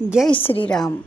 జై శ్రీరామ్.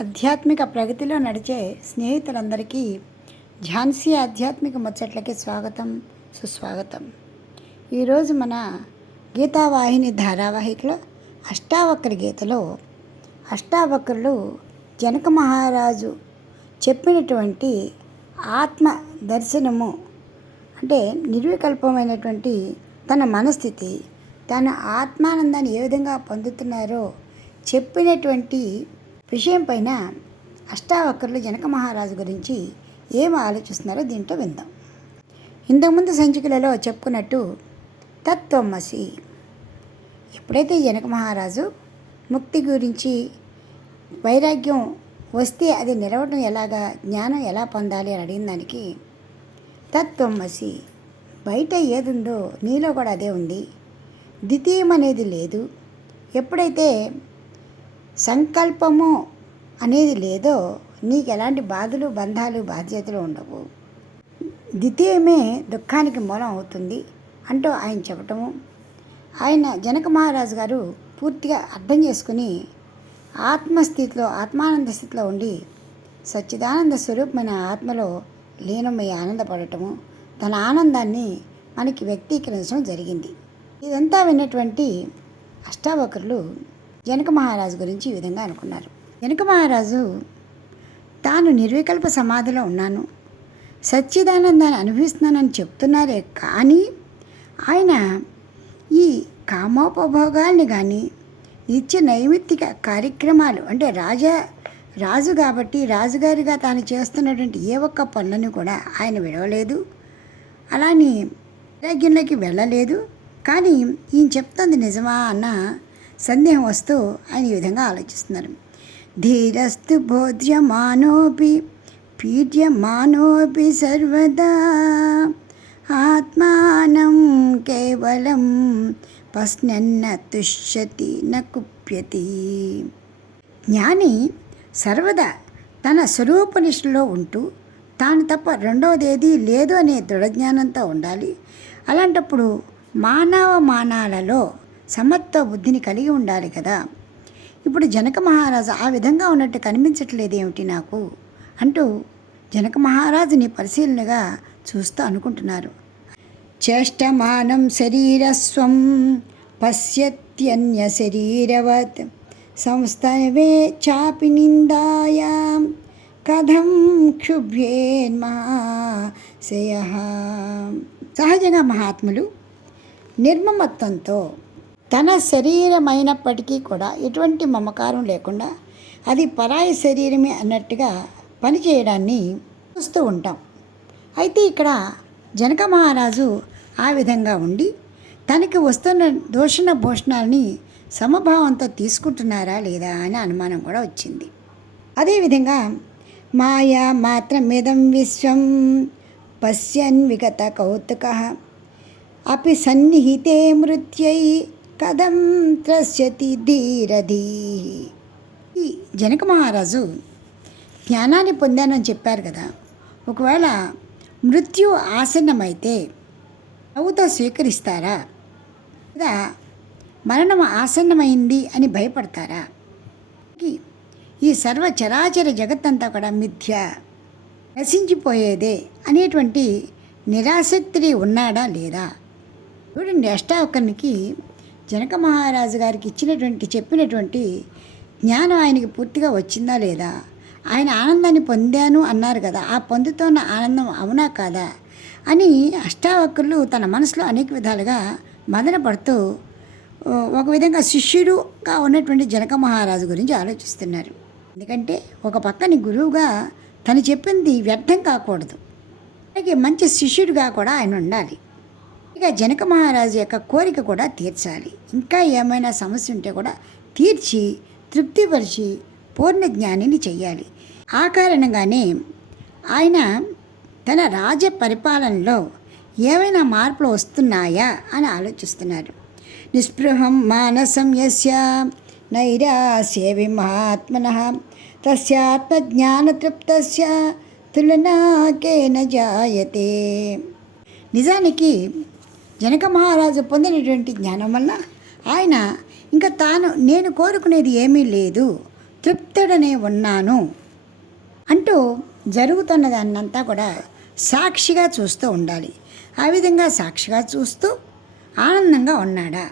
ఆధ్యాత్మిక ప్రగతిలో నడిచే స్నేహితులందరికీ ఝాన్సీ ఆధ్యాత్మిక ముచ్చట్లకి స్వాగతం సుస్వాగతం. ఈరోజు మన గీతావాహిని ధారావాహికలో అష్టావక్ర గీతలో అష్టావక్రులు జనక మహారాజు చెప్పినటువంటి ఆత్మ దర్శనము అంటే నిర్వికల్పమైనటువంటి తన మనస్థితి తన ఆత్మానందాన్ని ఏ విధంగా పొందుతున్నారో చెప్పినటువంటి విషయం పైన అష్టావక్రులు జనక మహారాజు గురించి ఏం ఆలోచిస్తున్నారో దీంట్లో విందాం. ఇంతకుముందు సంచికలలో చెప్పుకున్నట్టు తత్వమసి. ఎప్పుడైతే జనక మహారాజు ముక్తి గురించి వైరాగ్యం వస్తే అది నిలవడం ఎలాగా జ్ఞానం ఎలా పొందాలి అని అడిగిన దానికి తత్వమసి. బయట ఏదుందో నీలో కూడా అదే ఉంది. ద్వితీయం అనేది లేదు. ఎప్పుడైతే సంకల్పము అనేది లేదో నీకు ఎలాంటి బాధలు బంధాలు బాధ్యతలు ఉండవు. ద్వితీయమే దుఃఖానికి మూలం అవుతుంది అంటూ ఆయన చెప్పటము. ఆయన జనక మహారాజు గారు పూర్తిగా అర్థం చేసుకుని ఆత్మస్థితిలో ఆత్మానంద స్థితిలో ఉండి సచ్చిదానంద స్వరూపమైన ఆత్మలో లీనమై ఆనందపడటము. తన ఆనందాన్ని మనకి వ్యక్తీకరించడం జరిగింది. ఇదంతా విన్నటువంటి అష్టావకరులు జనక మహారాజు గురించి ఈ విధంగా అనుకున్నారు. జనక మహారాజు తాను నిర్వికల్ప సమాధిలో ఉన్నాను. సచ్చిదానందాన్ని అనుభవిస్తున్నానని చెప్తున్నారే కానీ ఆయన ఈ కామోపభోగాల్ని కానీ నిత్య నైమిత్తిక కార్యక్రమాలు అంటే రాజా రాజు కాబట్టి రాజుగారిగా తాను చేస్తున్నటువంటి ఏ ఒక్క పనులను కూడా ఆయన విడవలేదు. అలాని వైరాగ్యంలోకి వెళ్ళలేదు. కానీ ఈయన చెప్తుంది నిజమా అన్న సందేహం వస్తూ ఆయన ఈ విధంగా ఆలోచిస్తున్నారు. ధీరస్తు బోధ్యమానోపి పీడ్యమానోపి సర్వదా. ఆత్మానం కేవలం పశ్నన్న తుష్యతి న కుప్యతి. జ్ఞాని సర్వదా తన స్వరూపనిష్టలో ఉంటూ తాను తప్ప రెండవది ఏది లేదు అనే దృఢజ్ఞానంతో ఉండాలి. అలాంటప్పుడు మానవ మానాలలో సమత్వ బుద్ధిని కలిగి ఉండాలి కదా. ఇప్పుడు జనక మహారాజు ఆ విధంగా ఉన్నట్టు కనిపించట్లేదు ఏమిటి నాకు? అంటూ జనక మహారాజుని పరిశీలనగా చూస్తూ అనుకుంటున్నారు. చేష్టమానం శరీరస్వం పశ్యత్యన్య శరీరవత్ సంస్థవే చాపి నిందాయాం కథం క్షుభ్యేన్మహాశయ సహజంగా మహాత్ములు నిర్మమత్వంతో తన శరీరమైనప్పటికీ కూడా ఎటువంటి మమకారం లేకుండా అది పరాయి శరీరమే అన్నట్టుగా పనిచేయడాన్ని చూస్తూ ఉంటాం. అయితే ఇక్కడ జనక మహారాజు ఆ విధంగా ఉండి తనకి వస్తున్న దోషణ భూషణాలని సమభావంతో తీసుకుంటున్నారా లేదా అని అనుమానం కూడా వచ్చింది. అదేవిధంగా మాయా మాత్రమిదం విశ్వం పశ్యన్ విగత కౌతుక. అపి సన్నిహితే మృత్యై కథం త్రస్యతి ధీరధీ. ఈ జనక మహారాజు జ్ఞానాన్ని పొందానని చెప్పారు కదా. ఒకవేళ మృత్యు ఆసన్నమైతే నవ్వుతో స్వీకరిస్తారా? లేదా మరణం ఆసన్నమైంది అని భయపడతారా? ఈ సర్వ చరాచర జగత్తంతా కూడా మిథ్య నశించిపోయేదే అనేటువంటి నిరాసక్తి ఉన్నాడా లేదా? చూడండి అష్టావకర్నికి జనక మహారాజు గారికి ఇచ్చినటువంటి చెప్పినటువంటి జ్ఞానం ఆయనకి పూర్తిగా వచ్చిందా లేదా? ఆయన ఆనందాన్ని పొందాను అన్నారు కదా ఆ పొందుతున్న ఆనందం అవునా కాదా? అని అష్టావక్రులు తన మనసులో అనేక విధాలుగా మదన పడుతూ ఒక విధంగా శిష్యుడుగా ఉన్నటువంటి జనక మహారాజు గురించి ఆలోచిస్తున్నారు. ఎందుకంటే ఒక పక్కని గురువుగా తను చెప్పింది వ్యర్థం కాకూడదు. అలాగే మంచి శిష్యుడిగా కూడా ఆయన ఉండాలి. ఇక జనక మహారాజు యొక్క కోరిక కూడా తీర్చాలి. ఇంకా ఏమైనా సమస్య ఉంటే కూడా తీర్చి తృప్తిపరిచి పూర్ణ జ్ఞానిని చెయ్యాలి. ఆ కారణంగానే ఆయన తన రాజ పరిపాలనలో ఏమైనా మార్పులు వస్తున్నాయా అని ఆలోచిస్తున్నారు. నిస్పృహం మానసం యస్య నైరాస్య విమహాత్మన తస్యాత్మజ్ఞానతృప్తస్య తులనాకేన జాయతే నిజానికి జనక మహారాజు పొందినటువంటి జ్ఞానం వల్ల ఆయన ఇంకా తాను నేను కోరుకునేది ఏమీ లేదు తృప్తుడనే ఉన్నాను అంటూ జరుగుతున్న దాన్నంతా కూడా సాక్షిగా చూస్తూ ఉండాలి. ఆ విధంగా సాక్షిగా చూస్తూ ఆనందంగా ఉన్నాడా?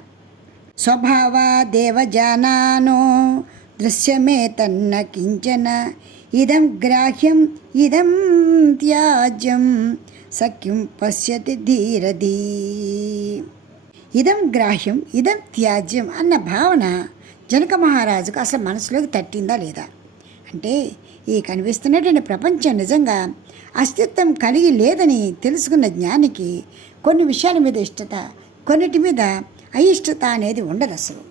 స్వభావ దేవజానానో దృశ్యమే తన్న కించన. ఇదం గ్రాహ్యం ఇదం త్యాజ్యం సఖ్యం పశ్యతి ధీరధీ ఇదం గ్రాహ్యం ఇదం త్యాజ్యం అన్న భావన జనక మహారాజుకు అసలు మనసులోకి తట్టిందా లేదా? అంటే ఈ కనిపిస్తున్నటువంటి ప్రపంచం నిజంగా అస్తిత్వం కలిగి లేదని తెలుసుకున్న జ్ఞానికి కొన్ని విషయాల మీద ఇష్టత కొన్నిటి మీద అయిష్టత అనేది ఉండదు అసలు.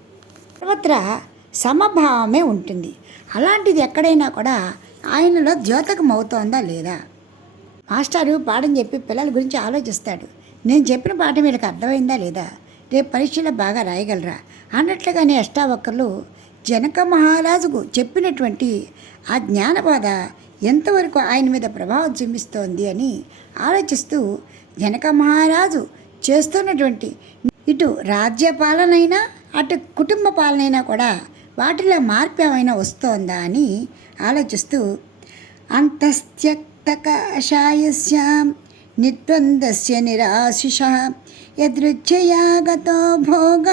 సర్వత్రా సమభావమే ఉంటుంది. అలాంటిది ఎక్కడైనా కూడా ఆయనలో ద్యోతకం అవుతోందా లేదా? మాస్టారు పాఠం చెప్పి పిల్లల గురించి ఆలోచిస్తాడు. నేను చెప్పిన పాఠం వీళ్ళకి అర్థమైందా లేదా? రేపు పరీక్షలో బాగా రాయగలరా? అన్నట్లుగానే అష్టావక్కర్లు జనక మహారాజుకు చెప్పినటువంటి ఆ జ్ఞానబోధ ఎంతవరకు ఆయన మీద ప్రభావం చూపిస్తోంది అని ఆలోచిస్తూ జనక మహారాజు చేస్తున్నటువంటి ఇటు రాజ్య పాలనైనా అటు కుటుంబ పాలనైనా కూడా వాటిలో మార్పు ఏమైనా వస్తోందా అని ఆలోచిస్తూ అంతస్త్యక్తకషాయస్య నిర్ద్వందస్య నిరాశిష యదృచ్ఛయాగతో భోగ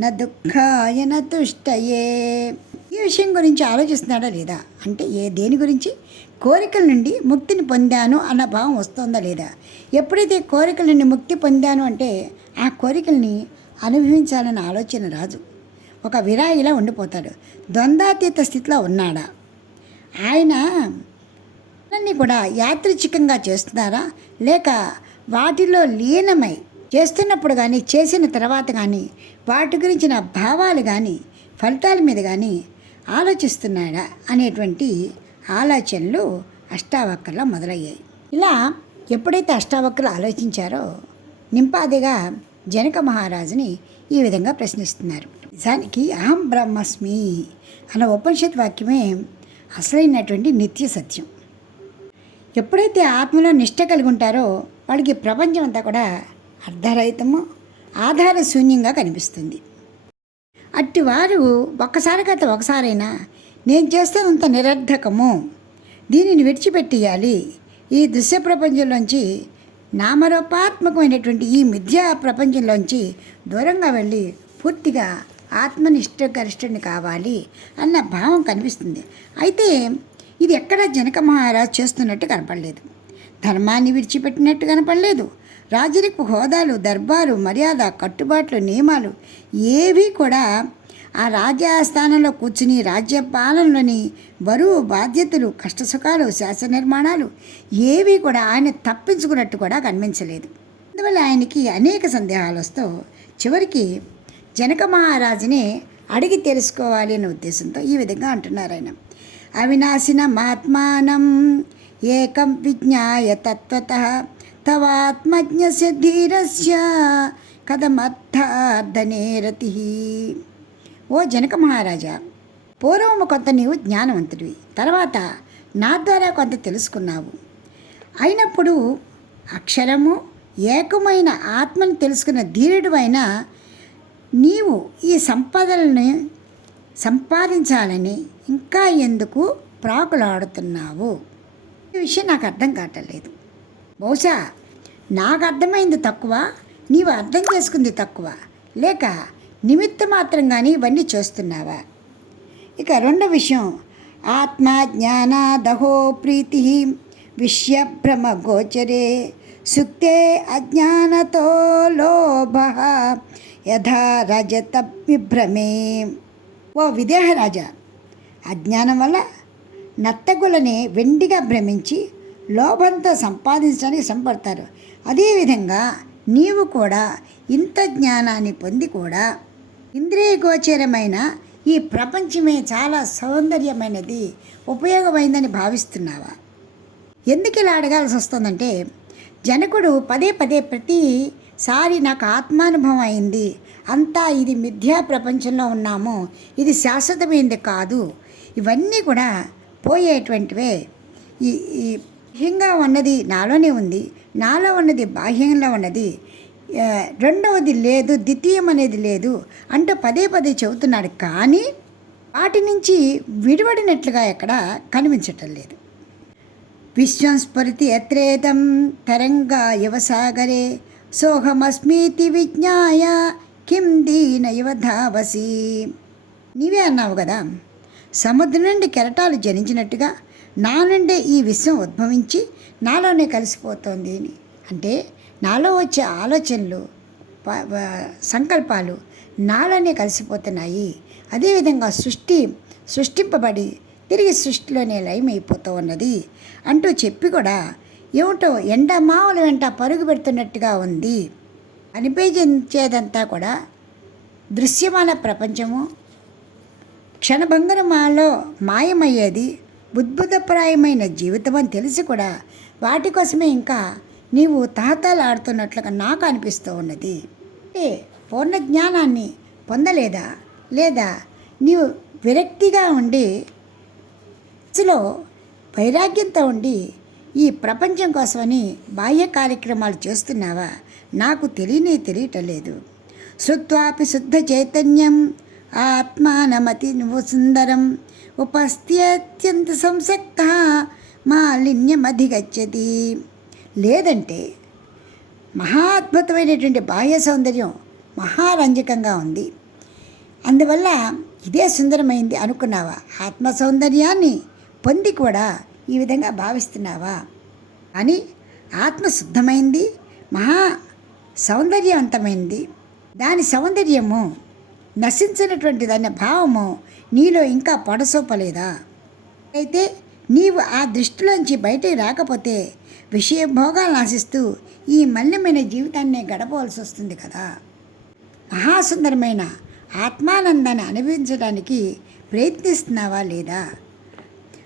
న దుఃఖాయ తుష్టయే. ఈ విషయం గురించి ఆలోచిస్తున్నాడా లేదా? అంటే ఏ దేని గురించి? కోరికల నుండి ముక్తిని పొందాను అన్న భావం వస్తుందా లేదా? ఎప్పుడైతే కోరికల నుండి ముక్తి పొందాను అంటే ఆ కోరికల్ని అనుభవించాలన్న ఆలోచన రాజు ఒక విరాయిలా ఉండిపోతాడు. ద్వంద్వాతీత స్థితిలో ఉన్నాడా? ఆయన అన్నీ కూడా యాదృచ్ఛికంగా చేస్తున్నారా? లేక వాటిలో లీనమై చేస్తున్నప్పుడు కానీ చేసిన తర్వాత కానీ వాటి గురించిన భావాలు కానీ ఫలితాల మీద కానీ ఆలోచిస్తున్నాడా అనేటువంటి ఆలోచనలు అష్టావక్కర్లో మొదలయ్యాయి. ఇలా ఎప్పుడైతే అష్టావక్కలు ఆలోచించారో నింపాదిగా జనక మహారాజుని ఈ విధంగా ప్రశ్నిస్తున్నారు. నిజానికి అహం బ్రహ్మస్మి అన్న ఉపనిషత్ వాక్యమే అసలైనటువంటి నిత్య సత్యం. ఎప్పుడైతే ఆత్మలో నిష్ట కలిగి ఉంటారో వాడికి ప్రపంచం అంతా కూడా అర్ధరహితము ఆధార శూన్యంగా కనిపిస్తుంది. అట్టి వారు ఒక్కసారి గత ఒకసారైనా నేను చేస్తున్నంత నిరర్ధకము. దీనిని విడిచిపెట్టేయాలి. ఈ దృశ్య ప్రపంచంలోంచి నామరూపాత్మకమైనటువంటి ఈ మిథ్యా ప్రపంచంలోంచి దూరంగా వెళ్ళి పూర్తిగా ఆత్మనిష్ట గరిష్ఠుని కావాలి అన్న భావం కనిపిస్తుంది. అయితే ఇది ఎక్కడ జనక మహారాజ్ చేస్తున్నట్టు కనపడలేదు. ధర్మాన్ని విడిచిపెట్టినట్టు కనపడలేదు. రాజరిక హోదాలు దర్బారు మర్యాద కట్టుబాట్లు నియమాలు ఏవి కూడా ఆ రాజ్యస్థానంలో కూర్చుని రాజ్య పాలనలోని బరువు బాధ్యతలు కష్టసుఖాలు శాసన నిర్మాణాలు ఏవి కూడా ఆయన తప్పించుకున్నట్టు కూడా కనిపించలేదు. అందువల్ల ఆయనకి అనేక సందేహాలు వస్తూ చివరికి జనక మహారాజుని అడిగి తెలుసుకోవాలి అనే ఉద్దేశంతో ఈ విధంగా అంటున్నారు ఆయన. అవినాశిన మహాత్మానం ఏకం విజ్ఞాయ తత్వత తవాత్మజ్ఞ ధీరస్య కథమర్థార్థనే రతి ఓ జనక మహారాజా పూర్వము కొంత నీవు జ్ఞానవంతుడివి తర్వాత నా ద్వారా కొంత తెలుసుకున్నావు. అయినప్పుడు అక్షరము ఏకమైన ఆత్మను తెలుసుకున్న ధీరుడు అయిన నీవు ఈ సంపదలను సంపాదించాలని ఇంకా ఎందుకు ప్రాకులాడుతున్నావు? ఈ విషయం నాకు అర్థం కావట్లేదు. బహుశా నాకు అర్థమైంది తక్కువ నీవు అర్థం చేసుకుంది తక్కువ లేక నిమిత్త మాత్రంగానే ఇవన్నీ చేస్తున్నావా? ఇక రెండో విషయం ఆత్మ జ్ఞాన దహో ప్రీతి విషయభ్రమ గోచరే సుక్తే అజ్ఞానతో లోభ యథా రజత విభ్రమే. ఓ విదేహరాజా అజ్ఞానం వల్ల నత్తగులని వెండిగా భ్రమించి లోభంతో సంపాదించడానికి సంపడతారు అదేవిధంగా నీవు కూడా ఇంత జ్ఞానాన్ని పొంది కూడా ఇంద్రియ గోచరమైన ఈ ప్రపంచమే చాలా సౌందర్యమైనది ఉపయోగమైందని భావిస్తున్నావా? ఎందుకు ఇలా అడగాల్సి వస్తుందంటే జనకుడు పదే పదే ప్రతిసారి నాకు ఆత్మానుభవం అయింది. అంతా ఇది మిథ్యా ప్రపంచంలో ఉన్నాము. ఇది శాశ్వతమైంది కాదు. ఇవన్నీ కూడా పోయేటువంటివే. ఈ బాహ్యంగా ఉన్నది నాలోనే ఉంది. నాలో ఉన్నది బాహ్యంలో ఉన్నది. రెండవది లేదు ద్వితీయం అనేది లేదు. అంటూ పదే పదే చెబుతున్నాడు. కానీ వాటి నుంచి విడివడినట్లుగా ఎక్కడ కనిపించటం లేదు. విశ్వం స్ఫురితి యత్రేదం తరంగా యువసాగరే సోహమస్మీతి విజ్ఞాయ కిం దీన యువధావసి నీవే అన్నావు కదా సముద్రం నుండి కెరటాలు జనించినట్టుగా నా నుండే ఈ విశ్వం ఉద్భవించి నాలోనే కలిసిపోతోంది అని. అంటే నాలో వచ్చే ఆలోచనలు సంకల్పాలు నాలోనే కలిసిపోతున్నాయి. అదేవిధంగా సృష్టి సృష్టింపబడి తిరిగి సృష్టిలోనే లయమైపోతూ ఉన్నది. అంటూ చెప్పి కూడా ఏమిటో మామూలు వెంట పరుగు పెడుతున్నట్టుగా ఉంది. అనిపించేదంతా కూడా దృశ్యమాన ప్రపంచము. క్షణభంగనమాలో మాయమయ్యేది బుద్భుతప్రాయమైన జీవితం అని తెలిసి కూడా వాటి కోసమే ఇంకా నీవు తాతలాడుతున్నట్లుగా నాకు అనిపిస్తూ ఉన్నది. ఏ పూర్ణ జ్ఞానాన్ని పొందలేదా? లేదా? నీవు విరక్తిగా ఉండి మనసులో వైరాగ్యంతో ఉండి ఈ ప్రపంచం కోసమని బాహ్య కార్యక్రమాలు చేస్తున్నావా? నాకు తెలియనే తెలియటం లేదు శుత్వాపి శుద్ధ చైతన్యం ఆత్మానమతి నువ్వు సుందరం ఉపస్థ్యత్యంత సంసక్త మాలిన్యమధిగచ్చతి. లేదంటే మహాద్భుతమైనటువంటి బాహ్య సౌందర్యం మహారంజకంగా ఉంది. అందువల్ల ఇదే సుందరమైంది అనుకున్నావా? ఆత్మ సౌందర్యాన్ని పొంది కూడా ఈ విధంగా భావిస్తున్నావా? అని ఆత్మ శుద్ధమైంది మహా సౌందర్యవంతమైంది. దాని సౌందర్యము నశించినటువంటి దాని భావము నీలో ఇంకా పొడసూపలేదా? అయితే నీవు ఆ దృష్టిలోంచి బయటికి రాకపోతే విషయ భోగాలను ఆశిస్తూ ఈ మల్యమైన జీవితాన్ని గడపవలసి వస్తుంది కదా. మహాసుందరమైన ఆత్మానందాన్ని అనుభవించడానికి ప్రయత్నిస్తున్నావా లేదా?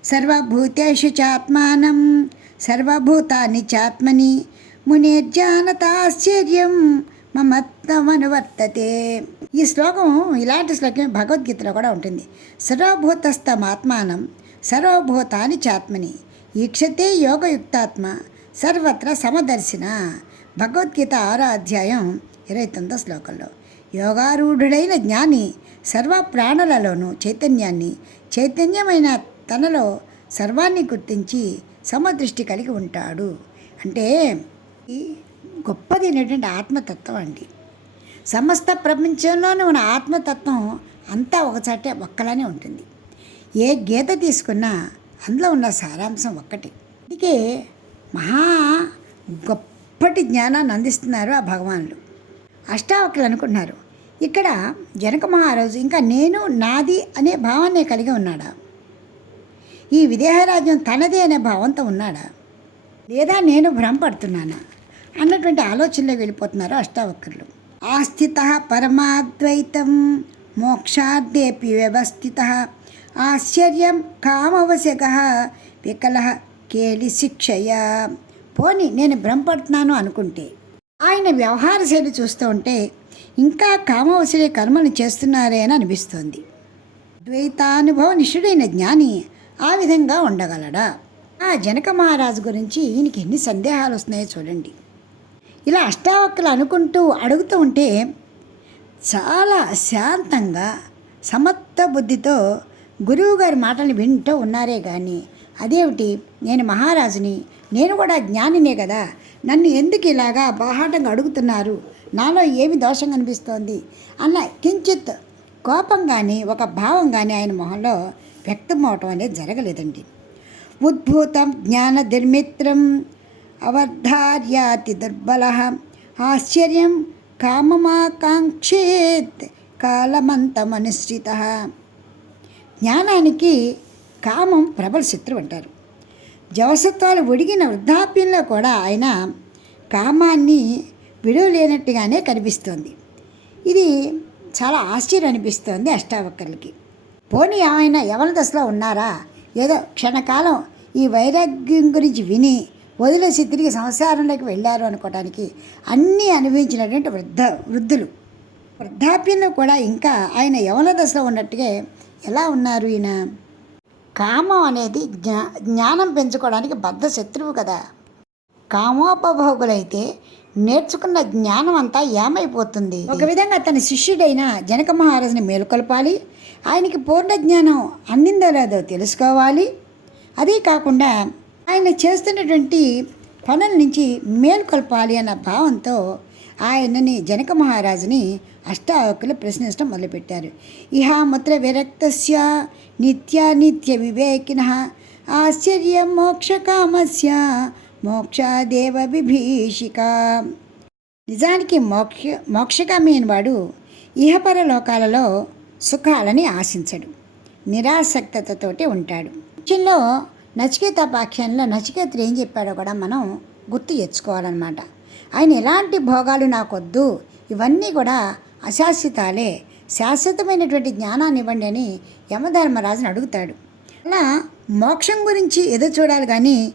సర్వభూతేషు చాత్మానం సర్వభూతాన్ని చాత్మని మునిర్జానతాశ్చర్యం మమత్వమనువర్తతే. ఈ శ్లోకం ఇలాంటి శ్లోకం భగవద్గీతలో కూడా ఉంటుంది. సర్వభూతస్థమాత్మానం సర్వభూతాని చాత్మని. ఈక్షతే యోగయుక్తాత్మ సర్వత్ర సమదర్శిన. భగవద్గీత ఆరో అధ్యాయం ఇరవై తొమ్మిదో శ్లోకంలో. యోగారూఢుడైన జ్ఞాని సర్వ ప్రాణులలోనూ చైతన్యాన్ని చైతన్యమైన తనలో సర్వాన్ని గుర్తించి సమదృష్టి కలిగి ఉంటాడు. అంటే ఈ అయినటువంటి ఆత్మతత్వం అండి. సమస్త ప్రపంచంలోనే ఉన్న ఆత్మతత్వం అంతా ఒకసారి ఒక్కలానే ఉంటుంది. ఏ గీత తీసుకున్నా అందులో ఉన్న సారాంశం ఒక్కటి. అందుకే మహా గొప్పటి జ్ఞానాన్ని అందిస్తున్నారు ఆ భగవానులు. అష్టావకులు అనుకుంటున్నారు ఇక్కడ జనక మహారాజు ఇంకా నేను నాది అనే భావాన్ని కలిగి ఉన్నాడా? ఈ విదేహరాజ్యం తనదే అనే భావంతో ఉన్నాడా? లేదా నేను భ్రమపడుతున్నానా? అన్నటువంటి ఆలోచనలో వెళ్ళిపోతున్నారు అష్టావక్రులు. ఆస్థిత పరమాద్వైతం మోక్షార్థేపి వ్యవస్థిత ఆశ్చర్యం కామవశక వికల కేలి శిక్షయ పోని నేను భ్రమపడుతున్నాను అనుకుంటే? ఆయన వ్యవహార శైలి చూస్తూ ఉంటే ఇంకా కామవశులే కర్మను చేస్తున్నారే అని అనిపిస్తోంది. ద్వైతానుభవ నిష్ఠుడైన జ్ఞాని ఆ విధంగా ఉండగలడా? ఆ జనక మహారాజు గురించి ఈయనకి ఎన్ని సందేహాలు వస్తున్నాయో చూడండి. ఇలా అష్టావక్కులు అనుకుంటూ అడుగుతూ ఉంటే చాలా శాంతంగా సమత్త బుద్ధితో గురువు గారి మాటలు వింటూ ఉన్నారే కానీ అదేమిటి? నేను మహారాజుని నేను కూడా జ్ఞానినే కదా నన్ను ఎందుకు ఇలాగా బాహాటంగా అడుగుతున్నారు? నాలో ఏమి దోషం కనిపిస్తోంది? అన్న కించిత్ కోపం కానీ ఒక భావం కానీ ఆయన మొహంలో వ్యక్తం అవటం అనేది జరగలేదండి. ఉద్భూతం జ్ఞాన దుర్మిత్రం అవర్ధార్యాతి దుర్బల. ఆశ్చర్యం కామమాకాంక్షేత్ కాలమంతమనుశ్రిత జ్ఞానానికి కామం ప్రబల శత్రువు అంటారు. జవసత్వాలు ఒడిగిన వృద్ధాప్యంలో కూడా ఆయన కామాన్ని విడవలేనట్టుగానే కనిపిస్తోంది. ఇది చాలా ఆశ్చర్యం అనిపిస్తోంది అష్టావక్కర్లకి పోనీ ఆయన యవన దశలో ఉన్నారా? ఏదో క్షణకాలం ఈ వైరాగ్యం గురించి విని వదిలేసి తిరిగి సంసారంలోకి వెళ్ళారు అనుకోవడానికి అన్నీ అనుభవించినటువంటి వృద్ధ వృద్ధులు. వృద్ధాప్యంలో కూడా ఇంకా ఆయన యవన దశలో ఉన్నట్టుగా ఎలా ఉన్నారు ఈయన? కామం అనేది జ్ఞా జ్ఞానం పెంచుకోవడానికి బద్ధ శత్రువు కదా. కామోపభోగులైతే నేర్చుకున్న జ్ఞానం అంతా ఏమైపోతుంది? ఒక విధంగా తన శిష్యుడైన జనక మహారాజుని మేలుకొల్పాలి ఆయనకి పూర్ణ జ్ఞానం అందిందో లేదో తెలుసుకోవాలి. అదే కాకుండా ఆయన చేస్తున్నటువంటి పనుల నుంచి మేల్కొల్పాలి అన్న భావంతో ఆయనని జనక మహారాజుని అష్టావకులు ప్రశ్నించడం మొదలుపెట్టారు. ఇహ ముత్ర విరక్తస్య నిత్య నిత్య వివేకిన. ఆశ్చర్య మోక్షకామస్య మోక్షాదేవ విభీషిక. నిజానికి మోక్ష మోక్షకామైన వాడు ఇహపర లోకాలలో సుఖాలని ఆశించడు. నిరాసక్తతతోటి ఉంటాడు. విషయంలో నచికేత పాఖ్యంలో నచికేతుడు ఏం చెప్పాడో కూడా మనం గుర్తు తెచ్చుకోవాలన్నమాట ఆయన ఎలాంటి భోగాలు నాకొద్దు ఇవన్నీ కూడా అశాశ్వతాలే శాశ్వతమైనటువంటి జ్ఞానాన్ని ఇవ్వండి అని యమధర్మరాజును అడుగుతాడు. అలా మోక్షం గురించి ఎదురు చూడాలి కానీ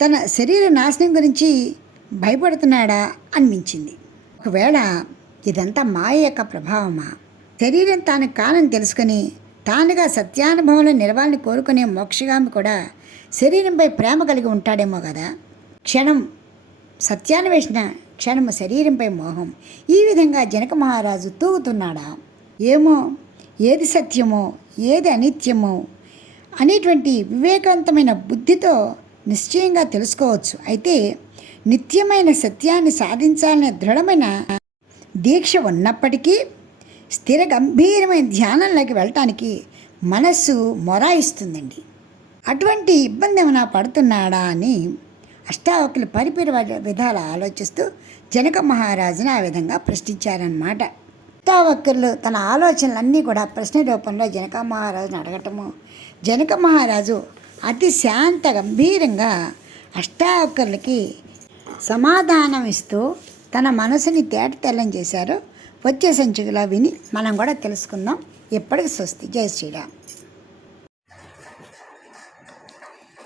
తన శరీర నాశనం గురించి భయపడుతున్నాడా అనిపించింది. ఒకవేళ ఇదంతా మాయ యొక్క ప్రభావమా? శరీరం తాను కానని తెలుసుకొని తానుగా సత్యానుభవంలో నిలవాలని కోరుకునే మోక్షగామి కూడా శరీరంపై ప్రేమ కలిగి ఉంటాడేమో కదా? క్షణం సత్యాన్వేషణ క్షణము శరీరంపై మోహం. ఈ విధంగా జనక మహారాజు తూగుతున్నాడా? ఏమో? ఏది సత్యమో? ఏది అనిత్యమో? అనేటువంటి వివేకవంతమైన బుద్ధితో నిశ్చయంగా తెలుసుకోవచ్చు. అయితే నిత్యమైన సత్యాన్ని సాధించాలనే దృఢమైన దీక్ష ఉన్నప్పటికీ స్థిర గంభీరమైన ధ్యానంలోకి వెళ్ళటానికి మనస్సు మొరాయిస్తుందండి. అటువంటి ఇబ్బంది ఏమైనా పడుతున్నాడా అని అష్టావకులు పరిపరి విధాలు ఆలోచిస్తూ జనక మహారాజుని ఆ విధంగా ప్రశ్నించారనమాట అష్టావకులు తన ఆలోచనలన్నీ కూడా ప్రశ్న రూపంలో జనక మహారాజుని అడగటము. జనక మహారాజు అతి శాంత గంభీరంగా అష్టావకులకి సమాధానం ఇస్తూ తన మనసుని తేట తెల్లం చేశారు. వచ్చే సంచికలో విని మనం కూడా తెలుసుకుందాం. ఎప్పటికి స్వస్తి. జై శ్రీరామ్.